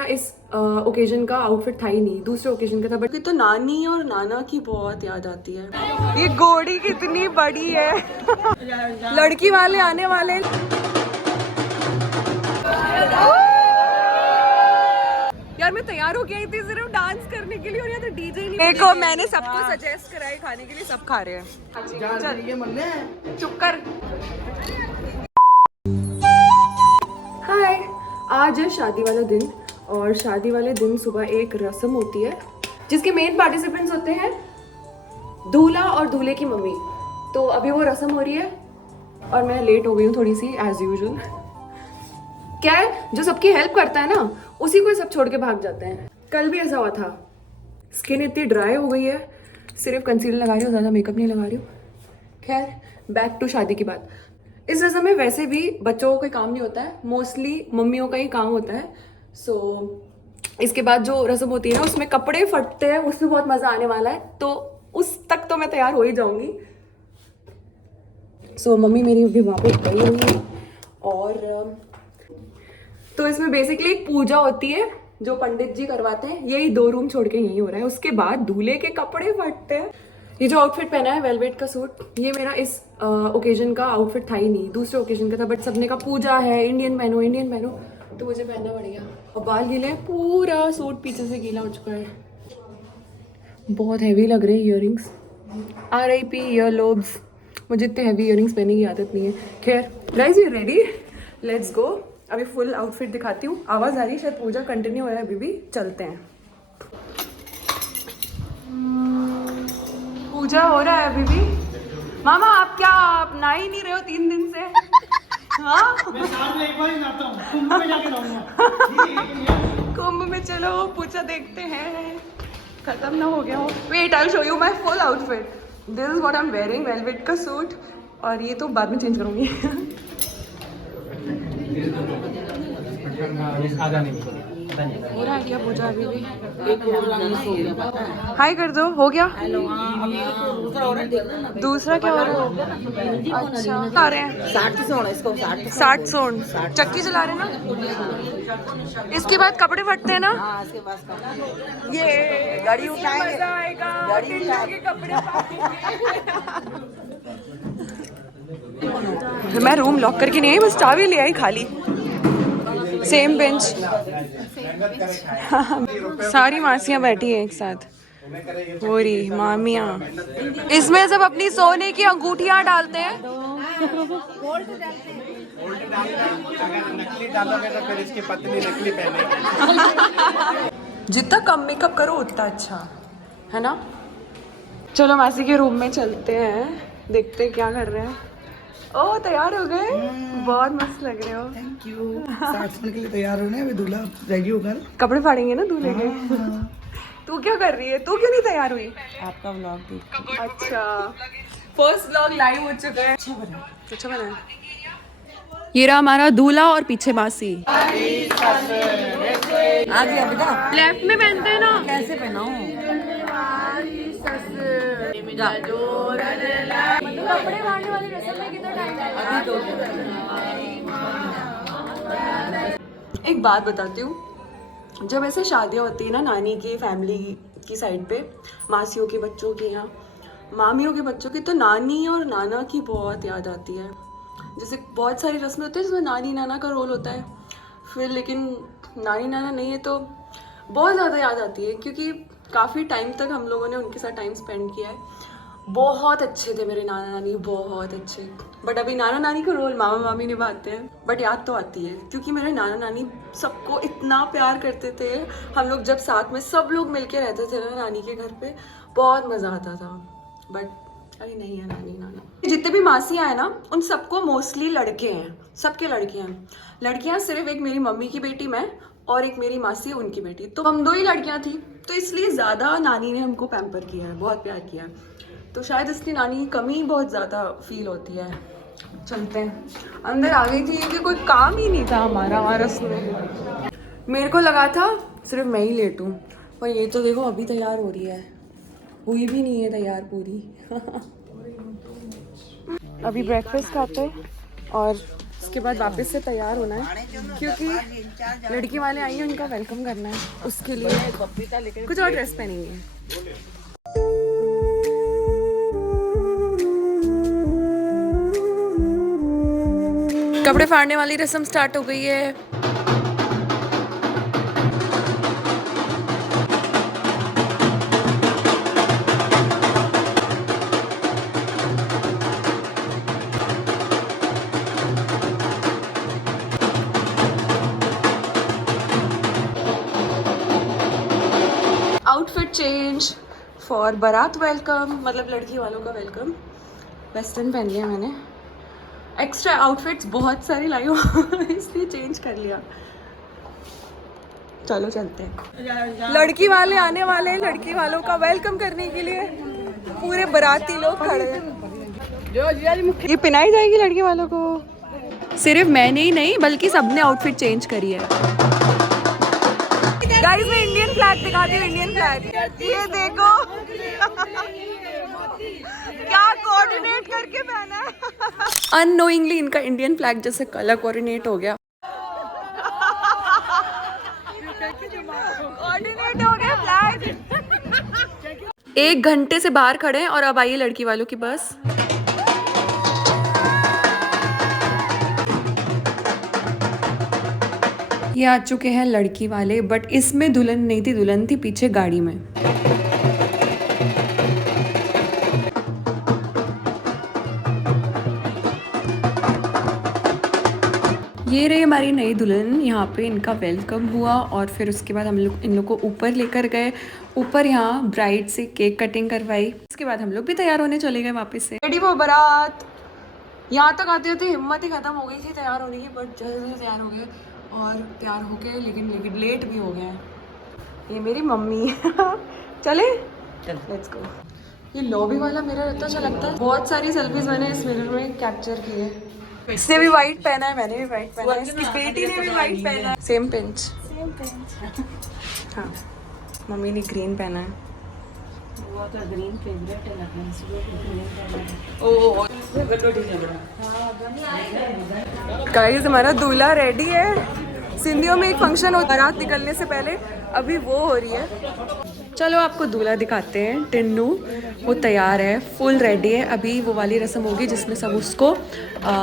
मेरा इस ओकेजन का आउटफिट था ही नहीं, दूसरे ओकेजन का था। बट तो नानी और नाना की बहुत याद आती है। ये घोड़ी कितनी बड़ी है। लड़की वाले आने वाले। यार मैं तैयार हो गई थी सिर्फ डांस करने के लिए और यहाँ तो डीजे नहीं। देखो मैंने सबको सजेस्ट कराई खाने के लिए, सब खा रहे हैं। चुप कर। हाय, आज है शादी वाला दिन और शादी वाले दिन सुबह एक रस्म होती है जिसके मेन पार्टिसिपेंट्स होते हैं दूल्हा और दूल्हे की मम्मी। तो अभी वो रस्म हो रही है और मैं लेट हो गई हूँ थोड़ी सी एज यूजुअल। क्या है, जो सबकी हेल्प करता है ना उसी को सब छोड़ के भाग जाते हैं। कल भी ऐसा हुआ था। स्किन इतनी ड्राई हो गई है, सिर्फ कंसीलर लगा रही हूँ, ज़्यादा मेकअप नहीं लगा रही हूँ। खैर बैक टू शादी की बात। इस रस्म में वैसे भी बच्चों को कोई काम नहीं होता है, मोस्टली मम्मियों का ही काम होता है। सो इसके बाद जो रस्म होती है ना उसमें कपड़े फटते हैं, उसमें बहुत मज़ा आने वाला है। तो उस तक तो मैं तैयार हो ही जाऊंगी। सो मम्मी मेरी भी वहाँ पे गई हुई है और तो इसमें बेसिकली एक पूजा होती है जो पंडित जी करवाते हैं। यही 2 रूम छोड़ के यही हो रहा है। उसके बाद दूल्हे के कपड़े फटते हैं। ये जो आउटफिट पहना है वेलवेट का सूट, ये मेरा इस ओकेजन का आउटफिट था ही नहीं, दूसरे ओकेजन का था। बट सबने कहा पूजा है, इंडियन पहनो, तो मुझे पहनना पड़ेगा। और बाल गीले हैं, पूरा सूट पीछे से गीला हो चुका है। बहुत हैवी लग रहे हैं इयररिंग्स। RIP ईयरलोब्स। मुझे इतने हैवी इयररिंग्स पहनने की आदत नहीं है। खैर guys, you ready? Let's go. अभी फुल आउटफिट दिखाती हूँ। आवाज़ आ रही है शायद, पूजा कंटिन्यू हो रहा है अभी भी। चलते हैं। पूजा हो रहा है अभी भी। मामा आप क्या नहा ही नहीं रहे हो 3 दिन से? हाँ मैं साल में एक बार ही नहाता हूँ, कुंभ में जाके नहाऊंगा। कुंभ में चलो पूजा देखते हैं। खत्म ना हो गया हो। Wait I will show you my full outfit. This is what I am wearing, velvet का सूट। और ये तो बाद में चेंज करूंगी। हो रहा है क्या पूजा अभी भी? हाय कर दो। हो गया? दूसरा क्या हो रहा है? अच्छा आ रहे हैं 60 सोन चक्की चला रहे हैं ना। इसके बाद कपड़े फटते हैं ना। ये गाड़ी उठाएंगे, मजा आएगा। के कपड़े तो मैं रूम लॉक करके नहीं आई, बस चाबी ले आई खाली। Same bench. सारी मासियां बैठी हैं एक साथ। हो रही मामियां। इसमें सब अपनी सोने की अंगूठियां डालते हैं। नकली डालोगे तो फिर इसकी पत्नी नकली पहनेगी। जितना कम मेकअप करो उतना अच्छा है ना। चलो मासी के रूम में चलते हैं, देखते हैं क्या कर रहे हैं। ओह तैयार हो गए, बहुत मस्त लग रहे हो। Thank you. 60 के लिए तैयार होने, अभी दूल्हा रेडी होकर कपड़े फाड़ेंगे ना दूल्हे के। तू क्या कर रही है? तू क्यों नहीं तैयार हुई? आपका व्लॉग देख। अच्छा फर्स्ट व्लॉग लाइव हो चुका है। अच्छा बना है। ये रहा हमारा दूल्हा और पीछे मासी। आगे बेटा लेफ्ट में पहनते हैं ना। कैसे पहनाऊं? कपड़े फाड़ने वाली रस्म में कितना टाइम लगेगा? एक बात बताती हूँ, जब ऐसे शादियाँ होती है ना नानी की फैमिली की साइड पे, मासियों के बच्चों की या मामियों के बच्चों की, तो नानी और नाना की बहुत याद आती है। जैसे बहुत सारी रस्में होती है जिसमें नानी नाना का रोल होता है, फिर लेकिन नानी नाना नहीं है तो बहुत ज़्यादा याद आती है, क्योंकि काफ़ी टाइम तक हम लोगों ने उनके साथ टाइम स्पेंड किया है। बहुत अच्छे थे मेरे नाना नानी, बहुत अच्छे। बट अभी नाना नानी का रोल मामा मामी निभाते हैं। बट याद तो आती है क्योंकि मेरे नाना नानी सबको इतना प्यार करते थे। हम लोग जब साथ में सब लोग मिलके रहते थे ना नानी के घर पे, बहुत मज़ा आता था। बट अभी नहीं है नानी नाना। जितने भी मासियाँ हैं ना उन सबको मोस्टली लड़के हैं, सबके लड़के हैं। लड़कियाँ सिर्फ एक मेरी मम्मी की बेटी मैं और एक मेरी मासी उनकी बेटी, तो हम 2 ही लड़कियाँ थी। तो इसलिए ज़्यादा नानी ने हमको पैम्पर किया है, बहुत प्यार किया है। तो शायद इसकी नानी की कमी बहुत ज़्यादा फील होती है। चलते हैं। अंदर आ गई थी क्योंकि कोई काम ही नहीं था हमारा वहाँ में। मेरे को लगा था सिर्फ मैं ही लेट हूँ, पर ये तो देखो अभी तैयार हो रही है, हुई भी नहीं है तैयार पूरी। अभी ब्रेकफास्ट खाते हैं और उसके बाद वापस से तैयार होना है क्योंकि लड़की वाले आएंगे, उनका वेलकम करना है। उसके लिए कुछ और ड्रेस पहनेंगे। कपड़े फाड़ने वाली रस्म स्टार्ट हो गई है। आउटफिट चेंज फॉर बारात वेलकम, मतलब लड़की वालों का वेलकम। वेस्टर्न पहन लिया मैंने, एक्स्ट्रा आउटफिट्स बहुत सारी लाई हूँ इसलिए चेंज कर लिया। चलो चलते हैं, लड़की वाले आने वाले हैं। लड़की वालों का वेलकम करने के लिए पूरे बाराती लोग खड़े हैं। ये पहनाई जाएगी लड़की वालों को। सिर्फ मैंने ही नहीं बल्कि सबने आउटफिट चेंज करी है। गाइस मैं इंडियन फ्लैग दिखाती हूँ, इंडियन फ्लैग ये देखो क्या कोऑर्डिनेट करके पहना है। अननोइंगली इनका इंडियन फ्लैग जैसे कलर कोऑर्डिनेट हो गया। कोऑर्डिनेट हो गया फ्लैग। 1 घंटे से बाहर खड़े हैं और अब आई लड़की वालों की बस। ये आ चुके हैं लड़की वाले, बट इसमें दुल्हन नहीं थी, दुल्हन थी पीछे गाड़ी में। ये रही हमारी नई दुल्हन। यहाँ पे इनका वेलकम हुआ और फिर उसके बाद हम लोग इन लोग को ऊपर लेकर गए। ऊपर यहाँ ब्राइड से केक कटिंग करवाई। उसके बाद हम लोग भी तैयार होने चले गए वापस से। रेडी वो बारात। यहाँ तक आते होते हिम्मत ही खत्म हो गई थी तैयार होने की, बट जल्दी से तैयार हो गए और तैयार हो गए, लेकिन लेट भी हो गए। ये मेरी मम्मी चले लेट्स गो। ये लॉबी वाला मिरर इतना अच्छा लगता है। बहुत सारी सेल्फीज मैंने इस मिरर में कैप्चर की है। इसने भी वाइट पहना है, मैंने भी वाइट पहना है, इसकी बेटी ने भी वाइट पहना है। Same pinch. हाँ मम्मी ने ग्रीन पहना है। वो तो ग्रीन फेवरेट है गाइस। हमारा दूल्हा रेडी है। सिंधियों में एक फंक्शन होता है बारात निकलने से पहले, अभी वो हो रही है। चलो आपको दूल्हा दिखाते हैं। टिन्नू वो तैयार है, फुल रेडी है। अभी वो वाली रस्म होगी जिसमें सब उसको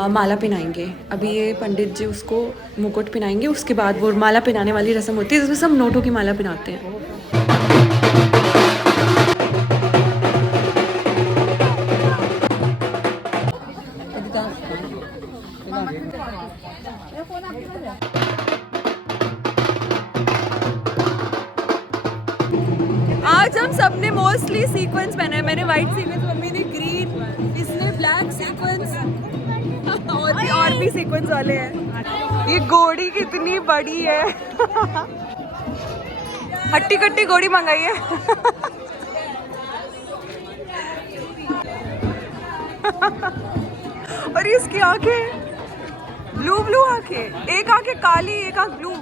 माला पहनाएंगे। अभी ये पंडित जी उसको मुकुट पहनाएंगे, उसके बाद वो माला पहनाने वाली रस्म होती है जिसमें सब नोटों की माला पहनाते हैं। आज हम सबने मोस्टली सीक्वेंस पहना है। मैंने व्हाइट सीक्वेंस, मम्मी ने ग्रीन, इसने ब्लैक सीक्वेंस और भी सीक्वेंस वाले हैं। ये घोड़ी कितनी बड़ी है हट्टी कट्टी घोड़ी मंगाई है और इसकी आंखें ब्लू ब्लू आंखें, एक आंखें काली एक आंख ब्लू।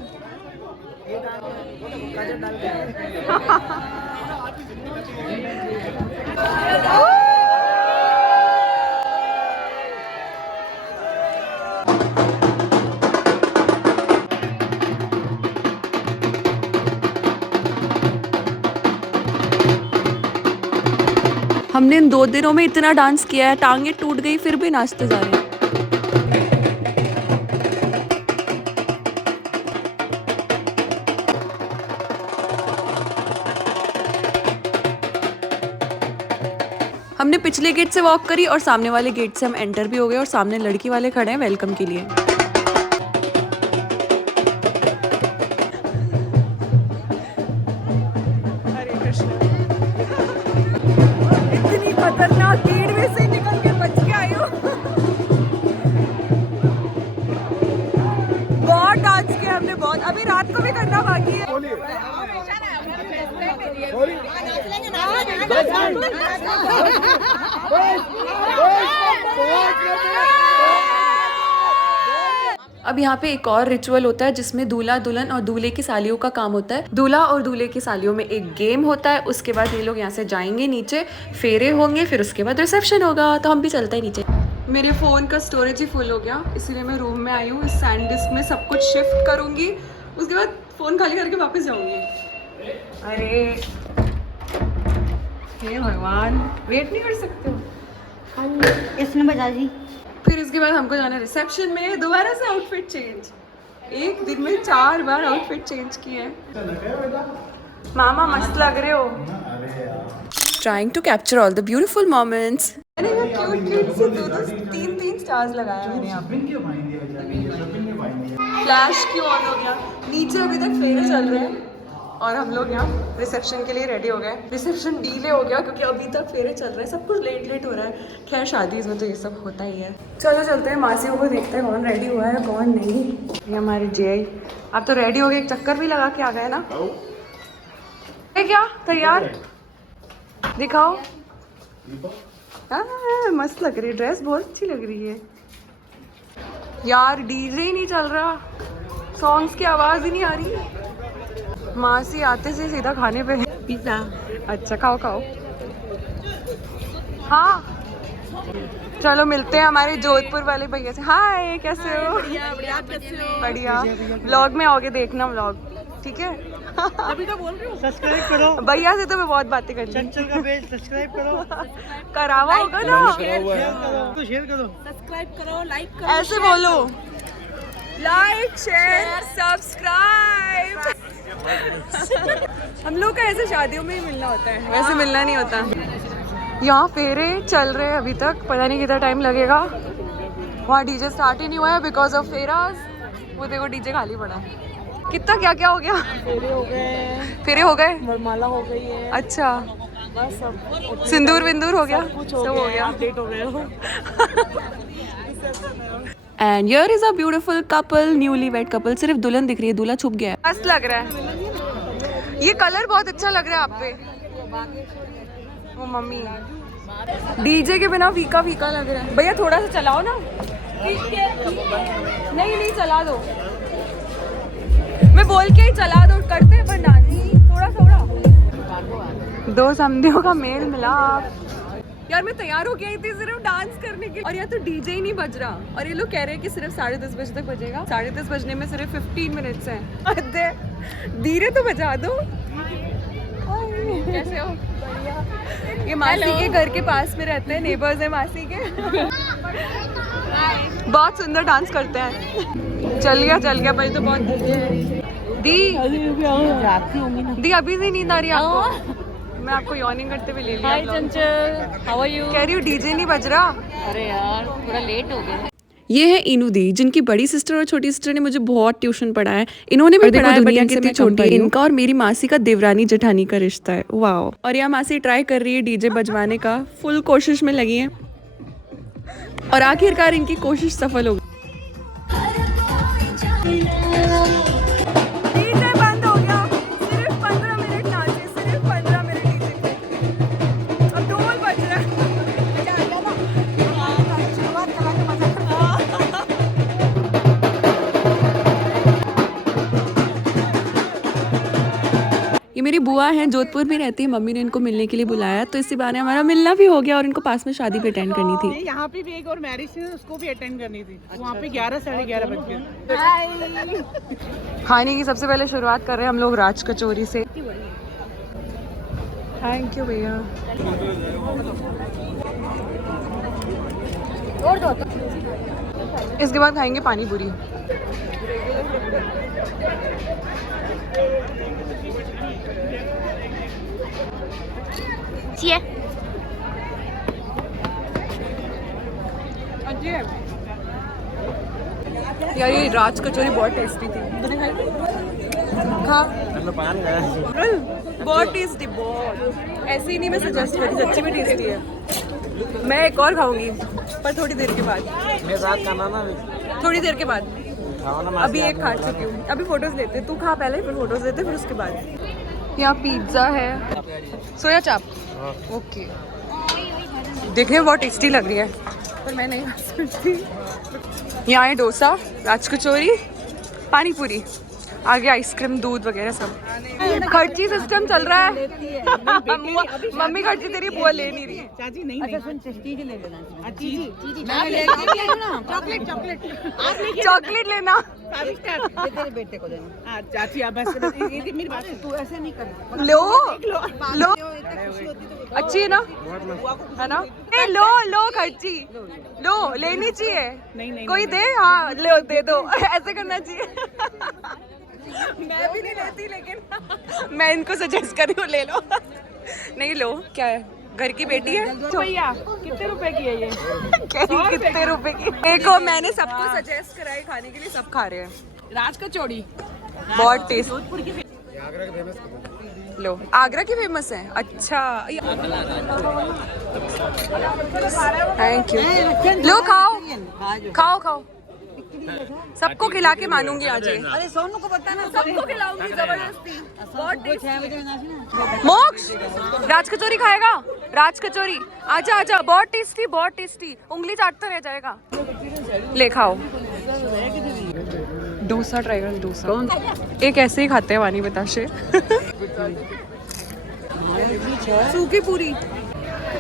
हमने इन 2 दिनों में इतना डांस किया है, टांगे टूट गई फिर भी नाचते जा रहे हैं। हमने पिछले गेट से वॉक करी और सामने वाले गेट से हम एंटर भी हो गए और सामने लड़की वाले खड़े हैं वेलकम के लिए। हरे कृष्ण। इतनी खतरनाक भीड़ में से निकल के बच के आई हूँ। बहुत डांस किया हमने, बहुत। अभी रात को भी करना बाकी है। अब यहाँ पे एक और रिचुअल होता है जिसमें दूल्हा दुल्हन और दूल्हे की सालियों का काम होता है। दूल्हा और दूल्हे की सालियों में एक गेम होता है। उसके बाद ये लोग यहाँ से जाएंगे नीचे, फेरे होंगे, फिर उसके बाद रिसेप्शन होगा। तो हम भी चलते हैं नीचे। मेरे फ़ोन का स्टोरेज ही फुल हो गया, इसीलिए मैं रूम में आई हूँ, इस सैंडिस्क में सब कुछ शिफ्ट करूँगी, उसके बाद फ़ोन खाली करके वापस जाऊँगी। अरे हे भगवान, वेट नहीं कर सकते हो? इसने बजा दी। फिर इसके बाद हमको जाना रिसेप्शन में, दोबारा से आउटफिट चेंज। एक दिन में 4 बार आउटफिट चेंज किए हैं। मामा मस्त लग रहे हो। Trying to capture all the beautiful moments. मैंने यहाँ क्यूट से 2-3 स्टार्स लगाया मैंने यहाँ पे। फ्लैश क्यों ऑन हो गया? नीचे अभी तक फेरे चल रहे हैं और हम लोग यहाँ रिसेप्शन के लिए रेडी हो गए। रिसेप्शन डीले हो गया क्योंकि अभी तक फेरे चल रहे हैं, सब कुछ लेट हो रहा है। खैर शादी में तो ये सब होता ही है। चलो चलते हैं मासियों को देखते हैं कौन रेडी हुआ है कौन नहीं। ये हमारे जेआई आप तो रेडी हो गए, एक चक्कर भी लगा के आ गए ना? क्या तैयार दिखाओ। मस्त लग रही है ड्रेस, बहुत अच्छी लग रही है यार। डीजे ही नहीं चल रहा, सॉन्ग्स की आवाज़ ही नहीं आ रही। मासी आते से सीधा खाने पे पिज़्ज़ा। अच्छा खाओ खाओ। हाँ चलो मिलते हैं हमारे जोधपुर वाले भैया से। हाय कैसे हो? बढ़िया कैसे हो? बढ़िया। व्लॉग में आओगे देखना व्लॉग, ठीक है? अभी तो बोल रही हूँ सब्सक्राइब करो, भैया से तो मैं बहुत बातें कर ली। चंचल का पेज सब्सक्राइब करो, करावा होगा ना? तो शेयर करो, सब्सक्राइब करो, लाइक करो। ऐसे बोलो, लाइक शेयर सब्सक्राइब। हम लोग का ऐसे शादियों में ही मिलना होता है, वैसे मिलना नहीं होता। यहाँ फेरे चल रहे हैं अभी तक, पता नहीं कितना टाइम लगेगा। वहाँ डीजे स्टार्ट ही नहीं हुआ है बिकॉज ऑफ फेराज। वो देखो डीजे खाली पड़ा है। कितना क्या क्या हो गया? फेरे हो गए, फेरे हो गए, वरमाला हो गई है, अच्छा बस सब सिंदूर विंदूर हो गया, कुछ सब हो गया। अपडेट हो गए हो। And here is a beautiful couple, newly wed couple. सिर्फ दुल्हन दिख रही है, दूल्हा छुप गया है। मस्त लग रहा है, ये कलर बहुत अच्छा लग रहा है आप पे। ओ मम्मी, डीजे के बिना फीका फीका लग रहा है। भैया थोड़ा सा चलाओ ना। नहीं नहीं चला दो, मैं बोल के ही चला दो। करते हैं पर डांस थोड़ा थोड़ा। दो समधियों का मेल मिलाप। यार मैं तैयार हो गई थी सिर्फ डांस करने के लिए, और यहाँ तो डीजे ही नहीं बज रहा। और ये लोग कह रहे हैं कि सिर्फ 10:30 बजे तक बजेगा। 10:30 बजने में सिर्फ 15 मिनट्स हैं। अरे धीरे तो बजा दो। कैसे हो? ये मासी के घर के पास में रहते हैं, नेबर्स है मासी के। बहुत सुंदर डांस करते हैं। चल गया भाई, तो बहुत दी जाती होंगी ना। दी अभी से नींद आ रही है आपको? मैं आपको यॉर्निंग करते हुए ले लिया। हाय चंचल, हाउ आर यू? कह रही हूँ डीजे नहीं बज रहा। अरे यार थोड़ा लेट हो गया। ये है इनू दी, जिनकी बड़ी सिस्टर और छोटी सिस्टर ने मुझे बहुत ट्यूशन पढ़ाया है। इन्होंने भी पढ़ाया, दुनिया कितनी छोटी है। इनका और मेरी मासी का देवरानी जेठानी का रिश्ता है। वाओ। और यहाँ मासी ट्राई कर रही है डीजे बजवाने का, फुल कोशिश में लगी है और आखिरकार इनकी कोशिश सफल हो गई। डीजे बंद हो गया, सिर्फ 15 मिनट नाचे, सिर्फ 15 मिनट डीजे। अब ढोल बज रहा है। ये मेरी बुआ हैं, जोधपुर में रहती है। मम्मी ने इनको मिलने के लिए बुलाया, तो इसी बहाने हमारा मिलना भी हो गया। और इनको पास में शादी भी अटेंड करनी थी। यहाँ पे भी एक और मैरिज थी, उसको भी अटेंड करनी थी। वहाँ पे 11 साढ़े 11 बज गए। खाने की सबसे पहले शुरुआत कर रहे हैं हम लोग राज कचौरी से। थैंक यू भैया। इसके बाद खाएंगे पानी पूरी। यार ये राज कचौरी बहुत टेस्टी थी। तूने खाई? खा। बहुत टेस्टी, बहुत। ऐसे ही नहीं मैं सजेस्ट करी, सच्ची में टेस्टी है। मैं एक और खाऊंगी पर थोड़ी देर के बाद। मेरे साथ खाना ना, थोड़ी देर के बाद। अभी एक खा चुकी हूँ, अभी फोटोज लेते। तू खा पहले, फिर फोटोज लेते, फिर उसके बाद। यहाँ पिज्जा है, सोया चाप। ओके, देखने में बहुत टेस्टी लग रही है पर मैं नहीं खा सकती। यहाँ है डोसा, राज कचौरी, पानी पूरी। आगे आइसक्रीम दूध वगैरह सब। खर्ची सिस्टम चल रहा है। मम्मी खर्ची तेरी बुआ ले नहीं रही। चाची नहीं नहीं चॉकलेट चॉकलेट चॉकलेट लेना। तेरे बेटे को देना। चाची आप ऐसे ये मेरी बात तू ऐसे नहीं करना। लो लो अच्छी है ना, है ना? ए लो लो खर्ची लो, लेनी चाहिए। नहीं कोई दे, हाँ लो दे दो। ऐसे करना चाहिए। मैं भी नहीं लेती, लेकिन मैं इनको सजेस्ट कर रही हूँ ले लो। नहीं लो, क्या है, घर की बेटी है। भैया कितने रुपए की है ये? कितने रुपए की? देखो मैंने सबको सजेस्ट कराई खाने के लिए, सब खा रहे हैं। राज कचौड़ी बहुत टेस्ट। लो आगरा की फेमस है। अच्छा थैंक यू। लो खाओ खाओ खाओ, सबको खिला के मानूंगी आज। अरे सोनू को पता ना, सबको खिलाऊंगी जबरदस्ती। बहुत टेस्टी। मोक्ष राज कचौरी खाएगा? राज कचौरी आजा आजा, बहुत टेस्टी बहुत टेस्टी। उंगली चाटता रह जाएगा। ले खाओ। डोसा ट्राई कर। डोसा एक ऐसे ही खाते हैं वानी बताशे। सूखी पूरी।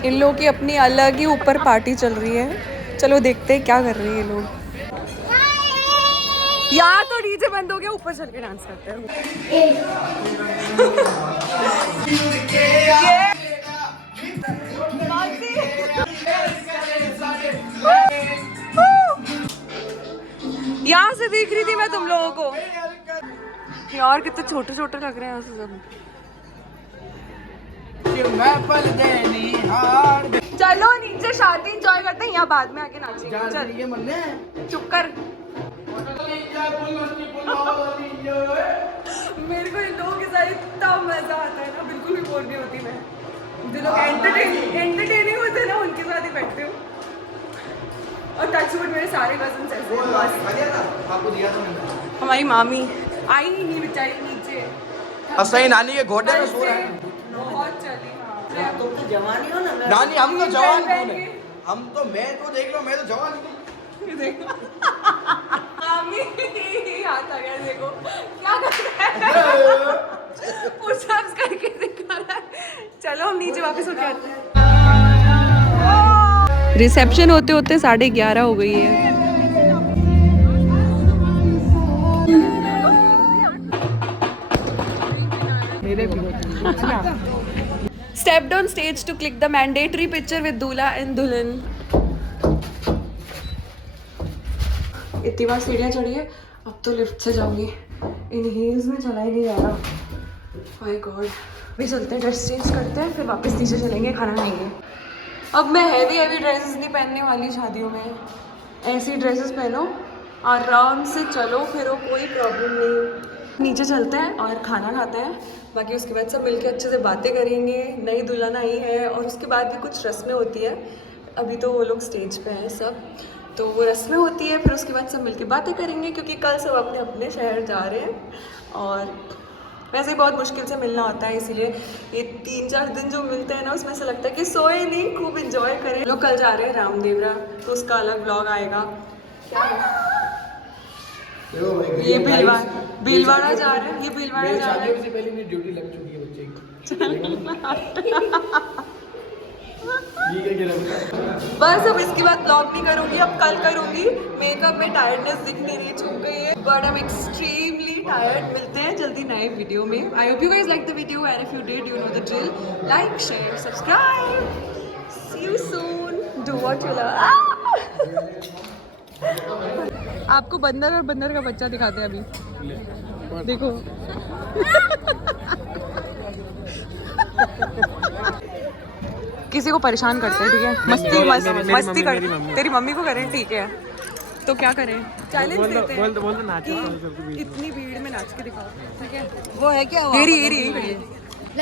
इन लोगों की अपनी अलग ही ऊपर पार्टी चल रही है। चलो देखते हैं क्या कर रहे हैं ये लोग। यहाँ तो डीजे बंद हो गया, ऊपर चल के डांस करते हैं। यहाँ से देख रही थी मैं तुम लोगों को। यार कितने छोटे छोटे लग रहे हैं सब। चलो नीचे शादी एंजॉय करते हैं, यहाँ बाद में आके नाचेंगे। चल चुप कर। मेरे को इन लोगों के साथ इतना मजा आता है ना, बिल्कुल भी बोर नहीं होती मैं। जो लोग एंटरटेनिंग होते हैं ना, उनके साथ ही बैठते हूँ। और टचवुड मेरे सारे कजन्स ऐसे हैं। हमारी मामी आई ही नहीं बेचारी नीचे। सही नानी के घोड़े में सो रहे हैं। बहुत चली। तुम तो जवान ही हो ना। नानी हम तो जवान कौन है? हम तो, मैं तो देख लो, मैं तो जवान हूँ। देखो मामी हाथ आ गया। देखो क्या कर रहा है, पुशअप्स करके दिखा रहा है। चलो हम नीचे वापस होके आते हैं। रिसेप्शन होते होते 11:30 हो गई है। Stepped on stage to click the mandatory picture with दूल्हा and दुल्हन। इतनी बार सीढ़ियाँ चढ़ी है, अब तो लिफ्ट से जाऊंगी। इन हील्स में चला ही नहीं जा रहा। My God. भी चलते हैं, ड्रेस चेंज करते हैं, फिर वापस नीचे चलेंगे, खाना खाएंगे। अब मैं हैवी ड्रेसेस नहीं पहनने वाली शादियों में। ऐसी ड्रेसेस पहनो, आराम से चलो फिरो, कोई प्रॉब्लम नहीं। नीचे चलते हैं और खाना खाते हैं। बाकी उसके बाद सब मिलके अच्छे से बातें करेंगे। नई दुल्हन आई है और उसके बाद भी कुछ रस्में होती है। अभी तो वो लोग स्टेज पे हैं सब, तो वो रस्में होती है। फिर उसके बाद सब मिलके बातें करेंगे, क्योंकि कल सब अपने अपने शहर जा रहे हैं। और वैसे ही बहुत मुश्किल से मिलना होता है, इसीलिए ये 3-4 दिन जो मिलते हैं ना, उसमें ऐसा लगता है कि सोए नहीं, खूब इंजॉय करें। लोग कल जा रहे हैं रामदेवरा, तो उसका अलग ब्लॉग आएगा। क्या है ये भीलवाड़ा जा रहे हैं। ये भीलवाड़ा जा रहे हैं। पहले मेरी ड्यूटी लग चुकी है बच्चे की। बस अब इसके बाद ब्लॉग नहीं करूँगी, अब कल करूँगी। मेकअप में टायर्डनेस दिख नहीं रही, छूट गई है, but I am extremely tired. मिलते हैं जल्दी नए वीडियो में। I hope you guys like the video, and if you did, you know the drill. Like, share, subscribe. See you soon. Do what you love. आपको बंदर और बंदर का बच्चा दिखाते हैं अभी। देखो किसी को परेशान करते हैं, ठीक है? मस्ती कर। तेरी मम्मी को करें, ठीक है? तो क्या करें? चैलेंज देते हैं कि इतनी भीड़ में नाच के दिखाओ, ठीक है? वो है क्या?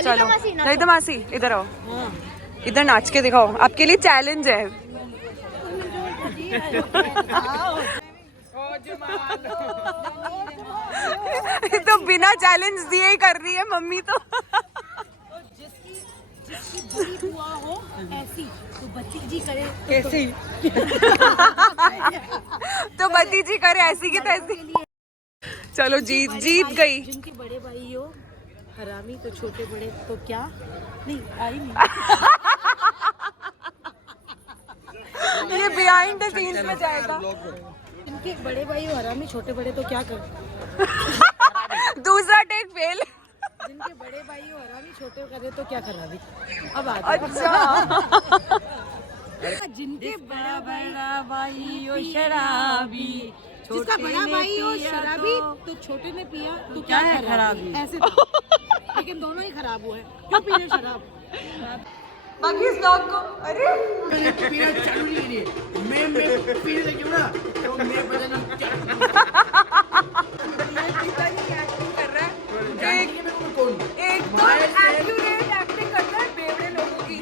चलो ललिता मासी इधर आओ, इधर नाच के दिखाओ। आपके लिए चैलेंज है। तो बिना चैलेंज दिए ही कर रही है मम्मी तो। जिसकी बुआ हो ऐसी, तो भतीजी करे कैसी? तो भतीजी करे ऐसी की तैसी। चलो जीत गई। जिनके बड़े भाई हो हरामी तो छोटे बड़े तो क्या नहीं आई नहीं। ये बिहाइंड द सीन्स में जाएगा। जिनके बड़े भाई हो हरामी छोटे बड़े तो क्या कर। दूसरा टेक फेल। जिनके बड़े भाई हो हरामी छोटे करे तो क्या खराबी। अब आ अच्छा जिनके बड़ा भाई हो शराबी जिसका बड़ा भाई हो शराबी तो छोटे ने पिया तो क्या है खराबी। ऐसे तो। लेकिन दोनों ही खराब हुए क्यों पी रहे शराब। बाकी इस ब्लॉग को अरे मैंने पीना चालू नहीं की मैं पीने लगी हूँ ना तो मैं पता नहीं क्या कर रहा है। जानती है मैं कौन एकदम एक्यूरेट एक्टिंग करता है बेवड़े लोगों की।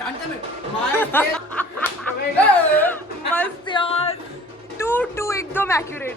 जानता मैं मारे मस्त यार, टू एकदम एक्यूरेट।